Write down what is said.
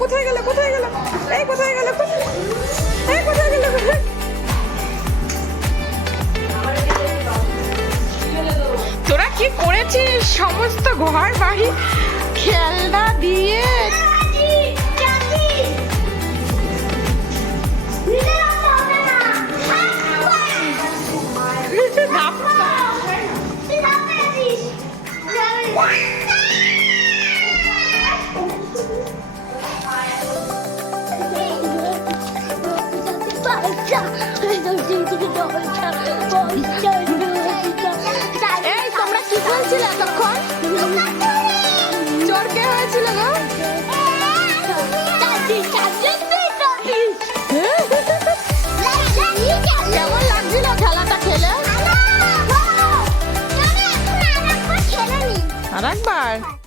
এই কোথায় গেল এই কোথায় গেল তোরা কি করেছিস সমস্ত ঘর বাড়ি খেলনা দিয়ে এই তোমরা কি বলছিলে এতক্ষণ চোর কে হয়েছিল গো? কেমন লাগছিল খেলাটা খেলে আর একবার।